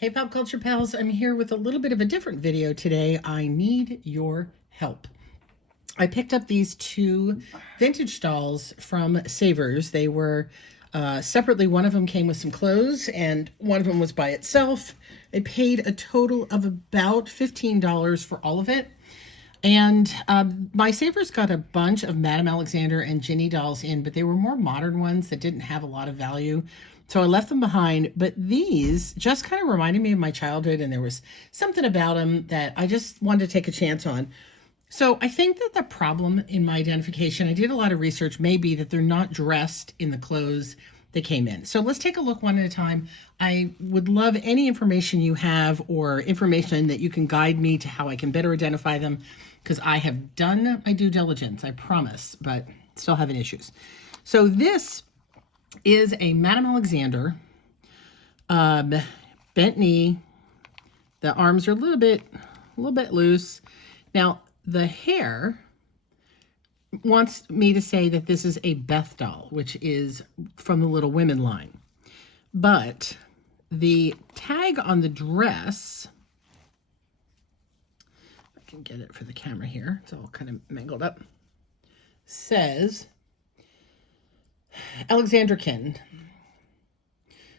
Hey, Pop Culture Pals, I'm here with a little bit of a different video today. I need your help. I picked up these two vintage dolls from Savers. They were separately, one of them came with some clothes and one of them was by itself. I paid a total of about $15 for all of it. And my Savers got a bunch of Madame Alexander and Ginny dolls in, but they were more modern ones that didn't have a lot of value. So I left them behind. But these just kind of reminded me of my childhood, and there was something about them that I just wanted to take a chance on. So I think that the problem in my identification, I did a lot of research, may be that they're not dressed in the clothes they came in. So let's take a look one at a time. I would love any information you have or information that you can guide me to how I can better identify them, because I have done my due diligence, I promise, but still having issues. So this is a Madame Alexander, bent knee. The arms are a little bit loose. Now, the hair wants me to say that this is a Beth doll, which is from the Little Women line. But the tag on the dress, if I can get it for the camera here, it's all kind of mangled up, says Alexanderkin.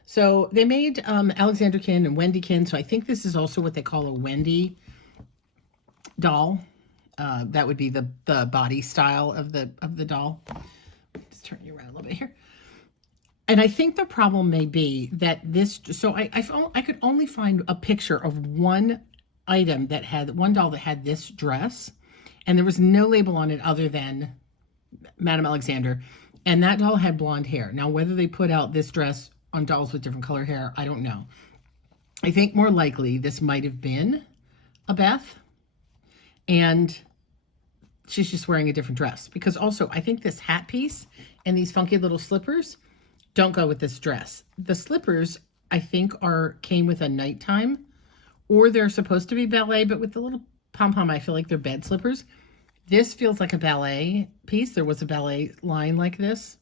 So they made Alexanderkin and Wendykin, so I think this is also what they call a Wendy doll. That would be the body style of the doll. Just turn you around a little bit here. And I think the problem may be that this, so I could only find a picture of one item that had, one doll that had this dress, and there was no label on it other than Madame Alexander, and that doll had blonde hair. Now, whether they put out this dress on dolls with different color hair, I don't know. I think more likely this might have been a Beth, and she's just wearing a different dress, because also I think this hat piece and these funky little slippers don't go with this dress. The slippers, I think, came with a nighttime, or they're supposed to be ballet, but with the little pom-pom, I feel like they're bed slippers. This feels like a ballet piece. There was a ballet line like this.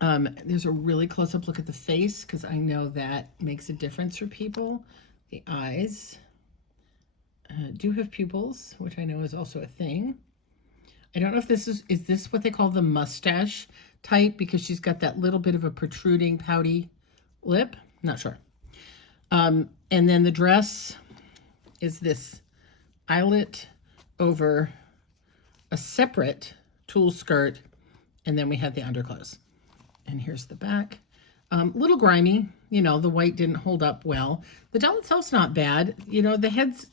There's a really close-up look at the face, because I know that makes a difference for people. The eyes do have pupils, which I know is also a thing. I don't know if this is this what they call the mustache type, because she's got that little bit of a protruding pouty lip. Not sure. And then the dress is this eyelet over a separate tulle skirt, and then we have the underclothes. And here's the back. Little grimy, you know, the white didn't hold up well. The doll itself's not bad. You know, the head's,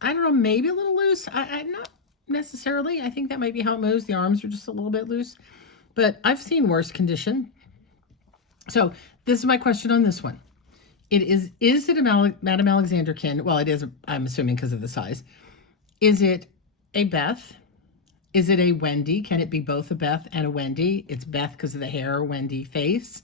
I don't know, maybe a little loose. I not necessarily. I think that might be how it moves. The arms are just a little bit loose, but I've seen worse condition. So this is my question on this one. Is it a Madame Alexanderkin? Well, it is, I'm assuming, because of the size. Is it a Beth? Is it a Wendy? Can it be both a Beth and a Wendy? It's Beth because of the hair, Wendy face.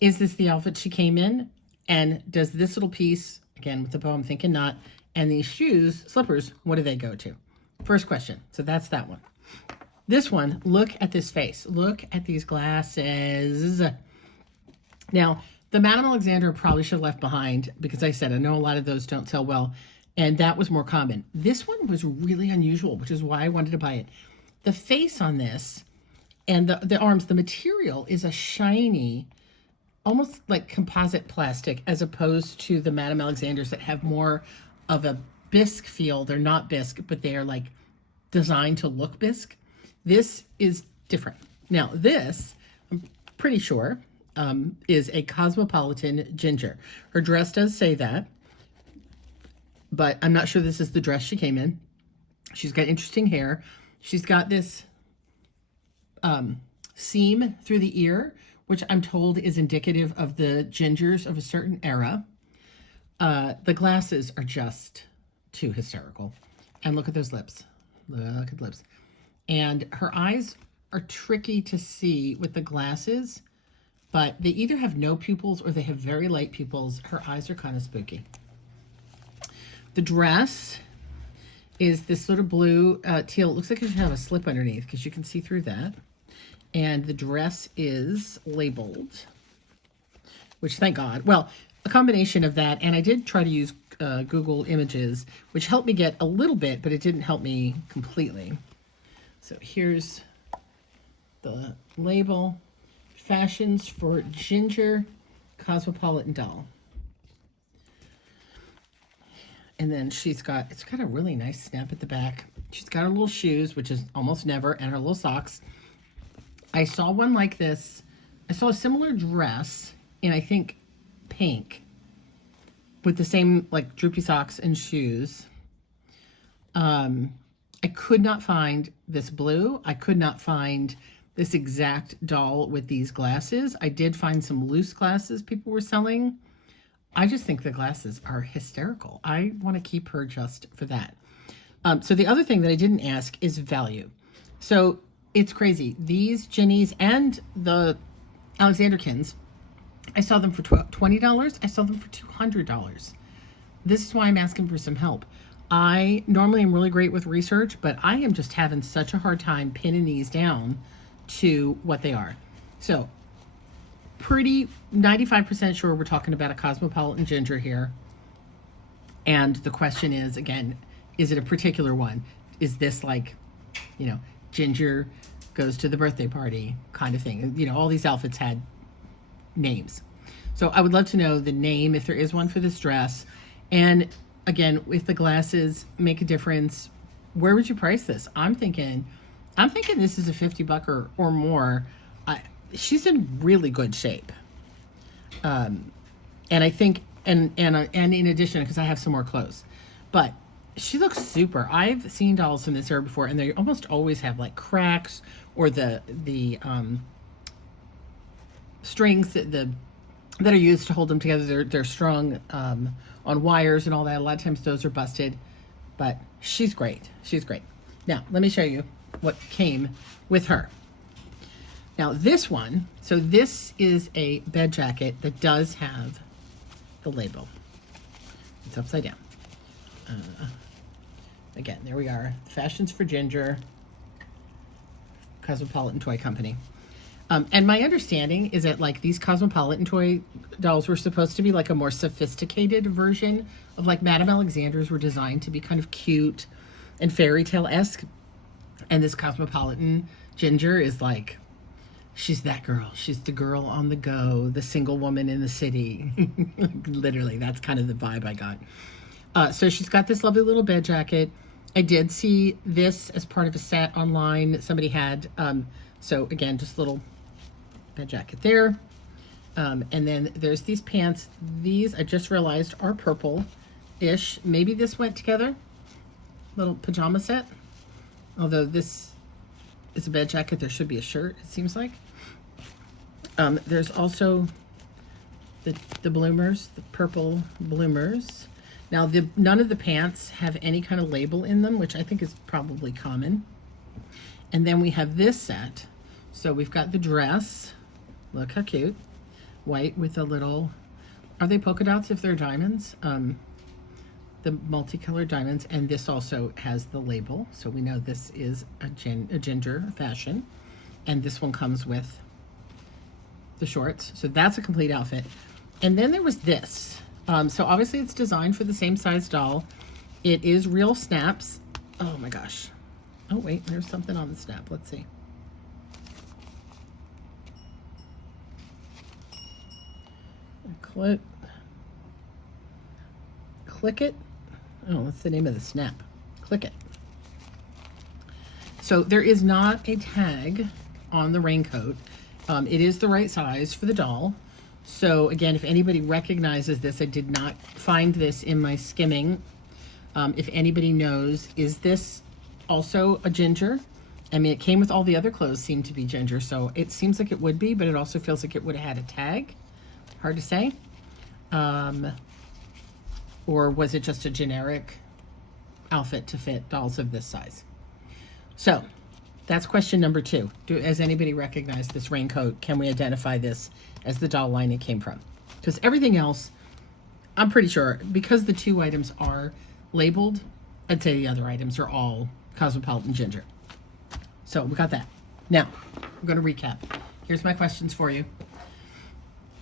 Is this the outfit she came in? And does this little piece, again with the bow, I'm thinking not, and these shoes, slippers, what do they go to? First question. So that's that one. This one, look at this face. Look at these glasses. Now, the Madame Alexander probably should have left behind, because I said I know a lot of those don't sell well, and that was more common. This one was really unusual, which is why I wanted to buy it. The face on this and the arms, the material is a shiny, almost like composite plastic, as opposed to the Madame Alexanders that have more of a bisque feel. They're not bisque, but they are like designed to look bisque. This is different. Now this, I'm pretty sure, is a Cosmopolitan ginger. Her dress does say that, but I'm not sure this is the dress she came in. She's got interesting hair. She's got this seam through the ear, which I'm told is indicative of the gingers of a certain era. The glasses are just too hysterical. And look at those lips. Look at the lips. And her eyes are tricky to see with the glasses, but they either have no pupils or they have very light pupils. Her eyes are kind of spooky. The dress is this sort of blue teal. It looks like it should have a slip underneath, because you can see through that. And the dress is labeled, which, thank God. Well, a combination of that, and I did try to use Google Images, which helped me get a little bit, but it didn't help me completely. So here's the label. Fashions for Ginger Cosmopolitan doll. And then it's got a really nice snap at the back. She's got her little shoes, which is almost never, and her little socks. I saw one like this. I saw a similar dress in, I think, pink with the same like droopy socks and shoes. I could not find this blue. I could not find this exact doll with these glasses. I did find some loose glasses people were selling. I just think the glasses are hysterical. I want to keep her just for that. So the other thing that I didn't ask is value. So it's crazy. These Ginnies and the Alexanderkins, I saw them for $20. I saw them for $200. This is why I'm asking for some help. I normally am really great with research, but I am just having such a hard time pinning these down to what they are. So pretty 95% sure we're talking about a Cosmopolitan Ginger here. And the question is, again, is it a particular one? Is this like, you know, Ginger goes to the birthday party kind of thing? And, you know, all these outfits had names. So I would love to know the name, if there is one for this dress. And again, if the glasses make a difference, where would you price this? I'm thinking this is a $50 or more. She's in really good shape. And I think, and in addition, because I have some more clothes, but she looks super. I've seen dolls from this era before, and they almost always have like cracks or the strings that are used to hold them together. They're strung on wires and all that. A lot of times those are busted, but she's great. She's great. Now, let me show you what came with her. Now this one, so this is a bed jacket that does have the label. It's upside down. Again, there we are. Fashions for Ginger, Cosmopolitan Toy Company. And my understanding is that like these Cosmopolitan toy dolls were supposed to be like a more sophisticated version of like Madame Alexander's were designed to be kind of cute and fairy tale-esque. And this Cosmopolitan Ginger is like, she's that girl. She's the girl on the go, the single woman in the city. Literally, that's kind of the vibe I got. So she's got this lovely little bed jacket. I did see this as part of a set online that somebody had. So again, just a little bed jacket there. And then there's these pants. These, I just realized, are purple-ish. Maybe this went together. Little pajama set. Although this is a bed jacket, there should be a shirt, it seems like. There's also the bloomers, the purple bloomers. Now, none of the pants have any kind of label in them, which I think is probably common. And then we have this set. So we've got the dress. Look how cute. White with a little, are they polka dots if they're diamonds? The multicolored diamonds. And this also has the label. So we know this is a Ginger fashion. And this one comes with the shorts. So that's a complete outfit. And then there was this. So obviously it's designed for the same size doll. It is real snaps. Oh my gosh. Oh wait, there's something on the snap. Let's see. Click it. Oh, that's the name of the snap. Click it. So there is not a tag on the raincoat. It is the right size for the doll. So again, if anybody recognizes this, I did not find this in my skimming. If anybody knows, is this also a Ginger? I mean, it came with all the other clothes seemed to be Ginger, so it seems like it would be, but it also feels like it would have had a tag. Hard to say. Or was it just a generic outfit to fit dolls of this size? So that's question number 2. Has anybody recognized this raincoat? Can we identify this as the doll line it came from? Because everything else, I'm pretty sure, because the 2 items are labeled, I'd say the other items are all Cosmopolitan Ginger. So we got that. Now, we're going to recap. Here's my questions for you.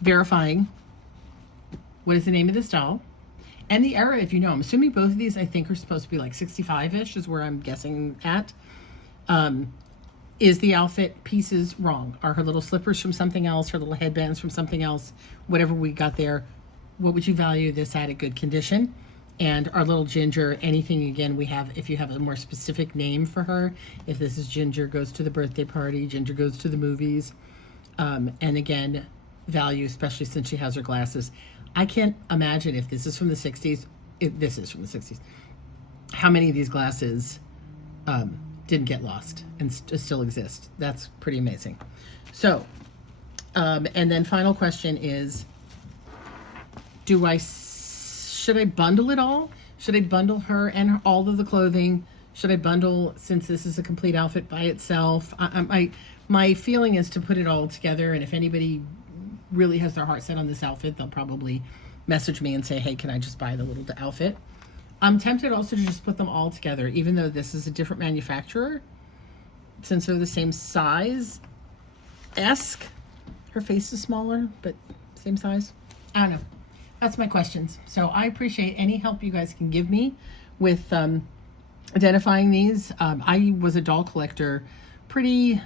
Verifying what is the name of this doll, and the era, if you know. I'm assuming both of these, I think, are supposed to be like 65-ish, is where I'm guessing at. Is the outfit pieces wrong? Are her little slippers from something else? Her little headbands from something else? Whatever we got there, what would you value this at a good condition? And our little Ginger, anything again we have, if you have a more specific name for her, if this is Ginger goes to the birthday party, Ginger goes to the movies, and again, value, especially since she has her glasses. I can't imagine if this is from the 60s, if this is from the 60s, how many of these glasses didn't get lost and still exist. That's pretty amazing. So, and then final question is, should I bundle it all? Should I bundle her and all of the clothing? Should I bundle, since this is a complete outfit by itself? My feeling is to put it all together, and if anybody really has their heart set on this outfit, they'll probably message me and say, hey, can I just buy the little outfit? I'm tempted also to just put them all together, even though this is a different manufacturer, since they're the same size-esque. Her face is smaller, but same size. I don't know. That's my questions. So I appreciate any help you guys can give me with identifying these. I was a doll collector, pretty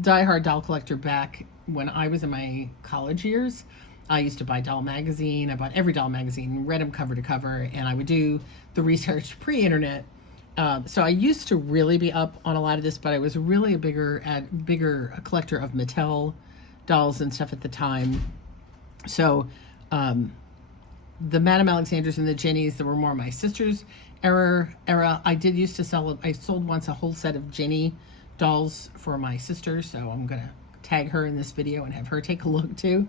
diehard doll collector back when I was in my college years. I used to buy doll magazine. I bought every doll magazine, read them cover to cover, and I would do the research pre-internet. So I used to really be up on a lot of this, but I was really a bigger collector of Mattel dolls and stuff at the time. So the Madame Alexanders and the Jennies that were more my sister's era. I did used to sell. I sold once a whole set of Jenny dolls for my sister, so I'm gonna tag her in this video and have her take a look too.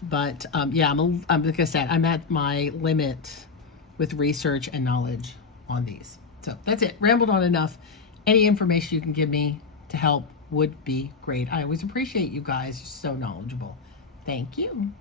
But yeah, I'm like I said, I'm at my limit with research and knowledge on these. So that's it. Rambled on enough. Any information you can give me to help would be great. I always appreciate you guys. You're so knowledgeable. Thank you.